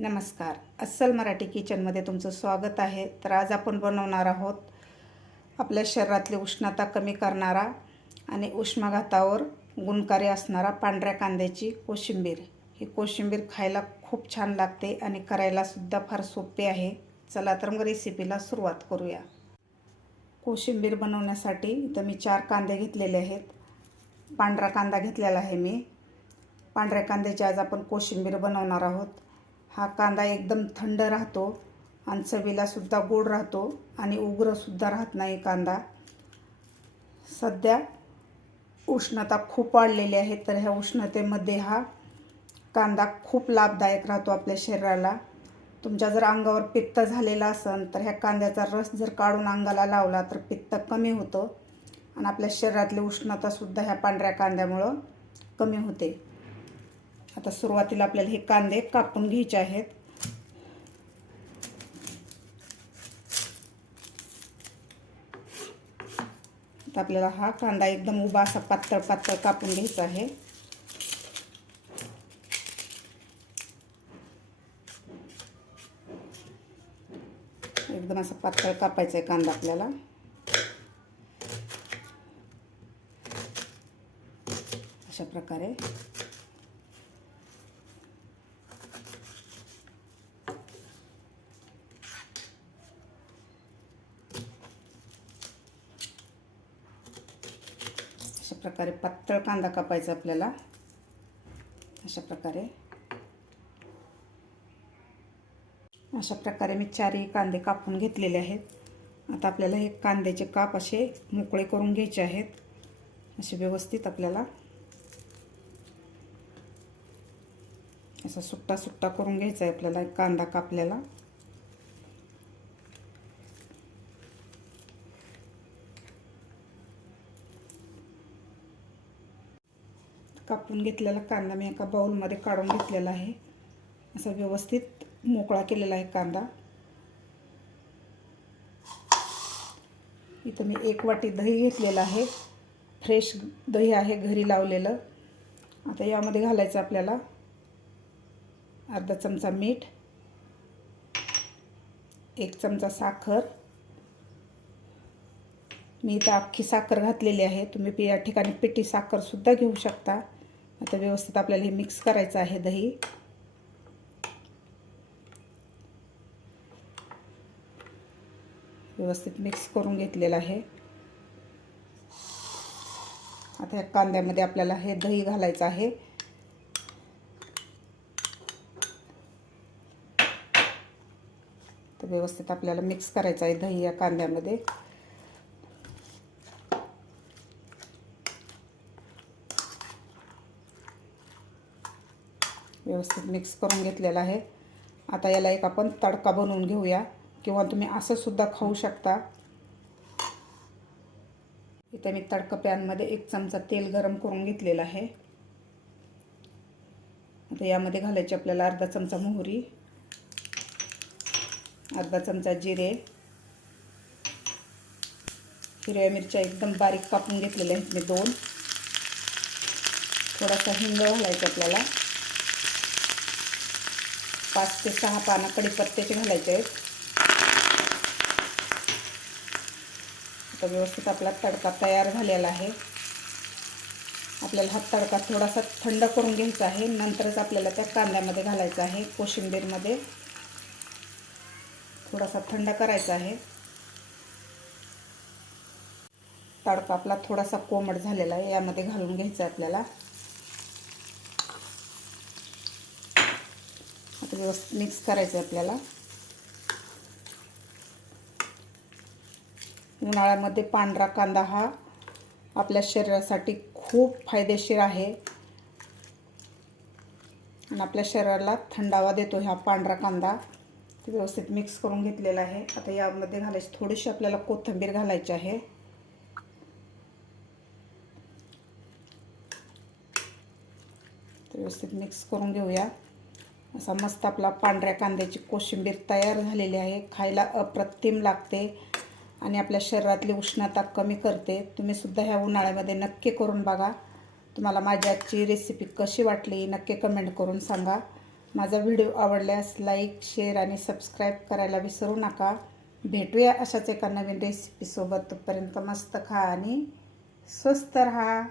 नमस्कार. अस्सल मराठी किचनमध्ये तुमचं स्वागत आहे. तर आज आपण बनवणार आहोत आपल्या शरीरातली उष्णता कमी करणारा आणि उष्माघातावर गुणकारी असणारा पांढऱ्या कांद्याची कोशिंबीर. ही कोशिंबीर खायला खूप छान लागते आणि करायलासुद्धा फार सोपे आहे. चला तर मग रेसिपीला सुरुवात करूया. कोशिंबीर बनवण्यासाठी इथं मी 4 कांदे घेतलेले आहेत. पांढरा कांदा घेतलेला आहे मी. पांढऱ्या कांद्याची आज आपण कोशिंबीर बनवणार आहोत. हा कांदा एकदम थंड राहतो आणि चवीलासुद्धा गोड राहतो आणि उग्रसुद्धा राहत नाही कांदा. सध्या उष्णता खूप वाढलेली आहे, तर ह्या उष्णतेमध्ये हा कांदा खूप लाभदायक राहतो आपल्या शरीराला. तुमच्या जर अंगावर पित्त झालेलं असेल तर ह्या कांद्याचा रस जर काढून अंगाला लावला तर पित्त कमी होतं आणि आपल्या शरीरातली उष्णतासुद्धा ह्या पांढऱ्या कांद्यामुळं कमी होते. आता सुरुवातीला आपल्याला हे कांदे कापून घ्यायचे आहेत. आता आपल्याला हा कांदा एकदम उभा असा पातळ पातळ कापून घ्यायचा आहे. एकदम असा पातळ कापायचा आहे कांदा आपल्याला. अशा प्रकारे पातळ कांदा कापायचा आपल्याला. अशा प्रकारे मी 4ही कांदे कापून घेतलेले आहेत. आता आपल्याला हे कांद्याचे काप असे मोकळे करून घ्यायचे आहेत. असे व्यवस्थित आपल्याला असा सुट्टा सुट्टा करून घ्यायचा आहे आपल्याला कांदा कापलेला. कापून घेतलेला कांदा मी एका बाउलमध्ये काढून घेतलेला आहे. असा व्यवस्थित मोकळा केलेला आहे कांदा. इथं मी 1 वाटी दही घेतलेलं आहे. फ्रेश दही आहे, घरी लावलेलं. आता यामध्ये घालायचं आपल्याला अर्धा चमचा मीठ, 1 चमचा साखर. मी इथं अख्खी साखर घातलेली आहे. तुम्ही या ठिकाणी पिठी साखरसुद्धा घेऊ शकता. आता व्यवस्थित आपल्याला हे मिक्स करायचं आहे दही. व्यवस्थित मिक्स करून घेतलेलं आहे. आता या कांद्यामध्ये आपल्याला हे दही घालायचं आहे. तर व्यवस्थित आपल्याला मिक्स करायचं आहे दही या कांद्यामध्ये. व्यवस्थित मिक्स करून घेतलेला आहे. आता याला एक आपण तडका बनवून घेऊया, किंवा तुम्ही असं सुद्धा खाऊ शकता. इथे मी तडका पॅनमध्ये 1 चमचा तेल गरम करून घेतलेलं आहे. आता यामध्ये घालायची आपल्याला अर्धा चमचा मोहरी, अर्धा चमचा जिरे, हिरव्या मिरच्या एकदम बारीक कापून घेतलेल्या आहेत मी 2. थोडासा हिंग घालायचा आपल्याला. 5 ते 6 पानं कढीपत्त्याचे घालायचे आहेत. आता व्यवस्थित आपला तडका तयार झालेला आहे. आपल्याला हा तडका थोडासा थंड करून घ्यायचा आहे. नंतरच आपल्याला त्या कांद्यामध्ये घालायचा आहे. कोशिंबीरमध्ये थोडासा थंड करायचा आहे. तडका आपला थोडासा कोमट झालेला आहे. यामध्ये घालून घ्यायचा आहे आपल्याला. आता व्यवस्थित मिक्स करायचं आहे आपल्याला. उन्हाळ्यामध्ये पांढरा कांदा हा आपल्या शरीरासाठी खूप फायदेशीर आहे आणि आपल्या शरीराला थंडावा देतो हा पांढरा कांदा. ते व्यवस्थित मिक्स करून घेतलेला आहे. आता यामध्ये घालायची थोडीशी आपल्याला कोथिंबीर घालायची आहे. व्यवस्थित मिक्स करून घेऊया. असा मस्त आपला पांढऱ्या कांद्याची कोशिंबीर तयार झालेली आहे. खायला अप्रतिम लागते आणि आपल्या शरीरातली उष्णता कमी करते. तुम्ही सुद्धा ह्या उन्हाळ्यामध्ये नक्की करून बघा. तुम्हाला माझी आजची रेसिपी कशी वाटली नक्की कमेंट करून सांगा. माझा व्हिडिओ आवडल्यास लाईक, शेअर आणि सबस्क्राईब करायला विसरू नका. भेटूया अशाच एका नवीन रेसिपीसोबत. तोपर्यंत मस्त खा आणि स्वस्त राहा.